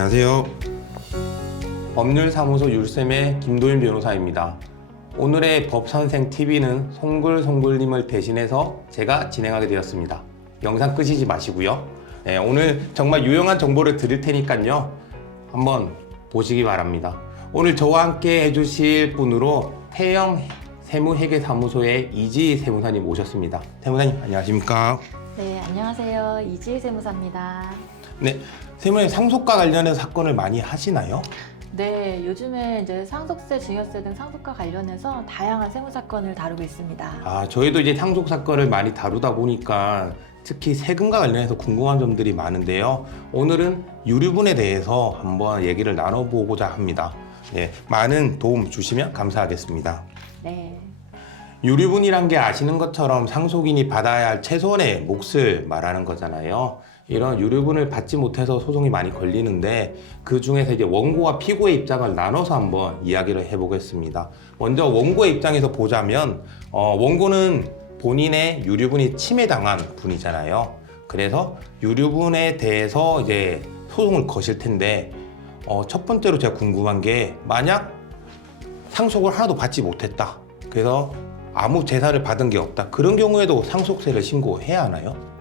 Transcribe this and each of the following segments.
안녕하세요. 법률사무소 율쌤의 김도윤 변호사입니다. 오늘의 법선생 TV는 송글송글님을 대신해서 제가 진행하게 되었습니다. 영상 끄시지 마시고요. 네, 오늘 정말 유용한 정보를 드릴 테니까요. 한번 보시기 바랍니다. 오늘 저와 함께 해주실 분으로 태영 세무회계사무소의 이지 세무사님 오셨습니다. 세무사님 안녕하십니까? 네, 안녕하세요. 이지혜 세무사입니다. 네, 세무사님 상속과 관련해서 사건을 많이 하시나요? 네, 요즘에 이제 상속세, 증여세 등 상속과 관련해서 다양한 세무 사건을 다루고 있습니다. 아, 저희도 이제 상속 사건을 많이 다루다 보니까 특히 세금과 관련해서 궁금한 점들이 많은데요. 오늘은 유류분에 대해서 한번 얘기를 나눠보고자 합니다. 네, 많은 도움 주시면 감사하겠습니다. 네. 유류분이란 게 아시는 것처럼 상속인이 받아야 할 최소한의 몫을 말하는 거잖아요. 이런 유류분을 받지 못해서 소송이 많이 걸리는데 그 중에서 이제 원고와 피고의 입장을 나눠서 한번 이야기를 해보겠습니다. 먼저 원고의 입장에서 보자면 어, 원고는 본인의 유류분이 침해당한 분이잖아요. 그래서 유류분에 대해서 이제 소송을 거실 텐데 어, 첫 번째로 제가 궁금한 게 만약 상속을 하나도 받지 못했다. 그래서 아무 재산을 받은 게 없다. 그런 경우에도 상속세를 신고해야 하나요?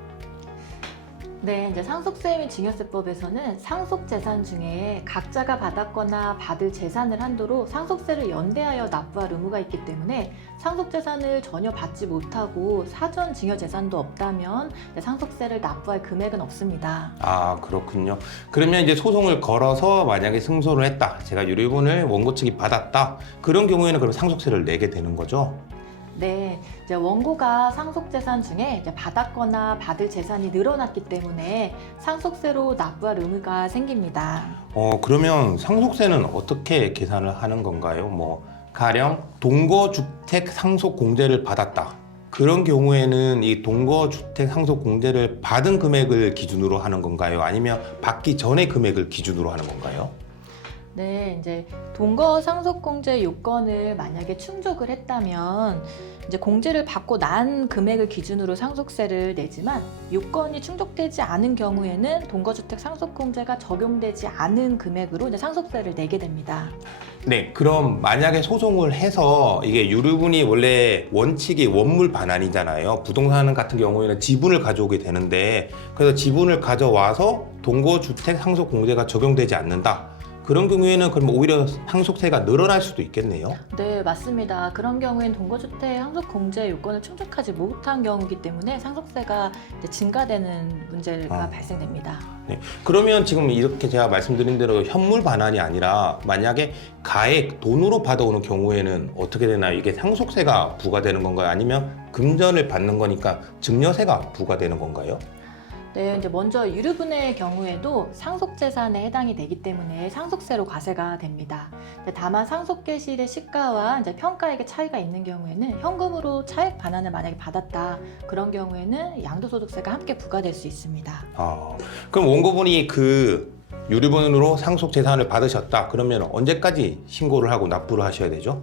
네, 이제 상속세 및 증여세법에서는 상속 재산 중에 각자가 받았거나 받을 재산을 한도로 상속세를 연대하여 납부할 의무가 있기 때문에 상속 재산을 전혀 받지 못하고 사전 증여 재산도 없다면 상속세를 납부할 금액은 없습니다. 아 그렇군요. 그러면 이제 소송을 걸어서 만약에 승소를 했다. 제가 유류분을 원고 측이 받았다. 그런 경우에는 그럼 상속세를 내게 되는 거죠? 네, 이제 원고가 상속 재산 중에 받았거나 받을 재산이 늘어났기 때문에 상속세로 납부할 의무가 생깁니다. 어 그러면 상속세는 어떻게 계산을 하는 건가요? 뭐 가령 동거주택 상속 공제를 받았다. 그런 경우에는 이 동거주택 상속 공제를 받은 금액을 기준으로 하는 건가요? 아니면 받기 전의 금액을 기준으로 하는 건가요? 네, 이제 동거 상속 공제 요건을 만약에 충족을 했다면 이제 공제를 받고 난 금액을 기준으로 상속세를 내지만 요건이 충족되지 않은 경우에는 동거주택 상속 공제가 적용되지 않은 금액으로 이제 상속세를 내게 됩니다. 네, 그럼 만약에 소송을 해서 이게 유류분이 원래 원칙이 원물 반환이잖아요. 부동산 같은 경우에는 지분을 가져오게 되는데 그래서 지분을 가져와서 동거주택 상속 공제가 적용되지 않는다. 그런 경우에는 그럼 오히려 상속세가 늘어날 수도 있겠네요. 네, 맞습니다. 그런 경우엔 동거주택 상속 공제 요건을 충족하지 못한 경우이기 때문에 상속세가 이제 증가되는 문제가 아. 발생됩니다. 네, 그러면 지금 이렇게 제가 말씀드린 대로 현물 반환이 아니라 만약에 가액 돈으로 받아오는 경우에는 어떻게 되나요? 이게 상속세가 부과되는 건가요? 아니면 금전을 받는 거니까 증여세가 부과되는 건가요? 네, 이제 먼저 유류분의 경우에도 상속재산에 해당이 되기 때문에 상속세로 과세가 됩니다. 근데 다만 상속 개시일의 시가와 이제 평가액의 차이가 있는 경우에는 현금으로 차액 반환을 만약에 받았다 그런 경우에는 양도소득세가 함께 부과될 수 있습니다. 아, 그럼 원고분이 그 유류분으로 상속 재산을 받으셨다. 그러면 언제까지 신고를 하고 납부를 하셔야 되죠?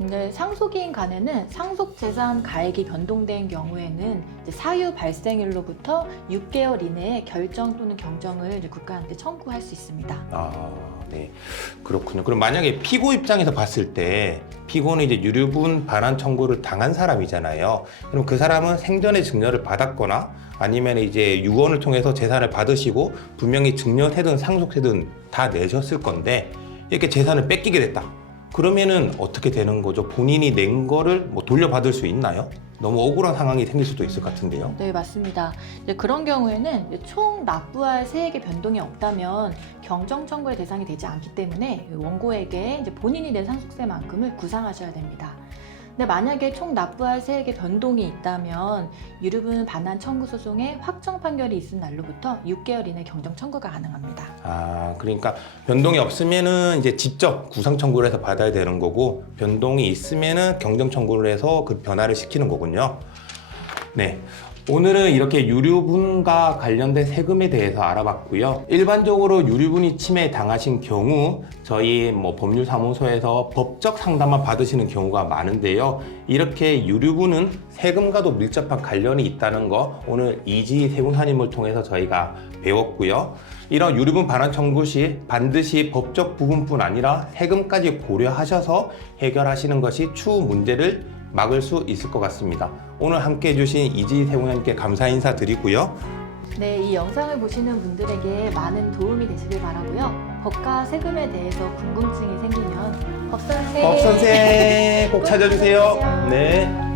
근데 상속인 간에는 상속 재산 가액이 변동된 경우에는 사유 발생일로부터 6개월 이내에 결정 또는 경정을 국가한테 청구할 수 있습니다. 아, 네. 그렇군요. 그럼 만약에 피고 입장에서 봤을 때 피고는 이제 유류분 반환 청구를 당한 사람이잖아요. 그럼 그 사람은 생전에 증여를 받았거나 아니면 이제 유언을 통해서 재산을 받으시고 분명히 증여세든 상속세든 다 내셨을 건데 이렇게 재산을 뺏기게 됐다. 그러면은 어떻게 되는 거죠? 본인이 낸 거를 뭐 돌려받을 수 있나요? 너무 억울한 상황이 생길 수도 있을 것 같은데요. 네, 맞습니다. 이제 그런 경우에는 총 납부할 세액의 변동이 없다면 경정 청구의 대상이 되지 않기 때문에 원고에게 이제 본인이 낸 상속세만큼을 구상하셔야 됩니다. 근데 만약에 총 납부할 세액의 변동이 있다면 유류분 반환 청구 소송의 확정 판결이 있은 날로부터 6개월 이내 경정 청구가 가능합니다. 아, 그러니까 변동이 없으면은 이제 직접 구상 청구를 해서 받아야 되는 거고 변동이 있으면은 경정 청구를 해서 그 변화를 시키는 거군요. 네. 오늘은 이렇게 유류분과 관련된 세금에 대해서 알아봤고요. 일반적으로 유류분이 침해 당하신 경우 저희 뭐 법률사무소에서 법적 상담만 받으시는 경우가 많은데요. 이렇게 유류분은 세금과도 밀접한 관련이 있다는 거 오늘 이지 세무사님을 통해서 저희가 배웠고요. 이런 유류분 반환 청구 시 반드시 법적 부분뿐 아니라 세금까지 고려하셔서 해결하시는 것이 추후 문제를 막을 수 있을 것 같습니다. 오늘 함께 해주신 이지 세무사님께 감사 인사 드리고요. 네, 이 영상을 보시는 분들에게 많은 도움이 되시길 바라고요. 법과 세금에 대해서 궁금증이 생기면 법선생 법 선생 꼭. 찾아주세요. 네.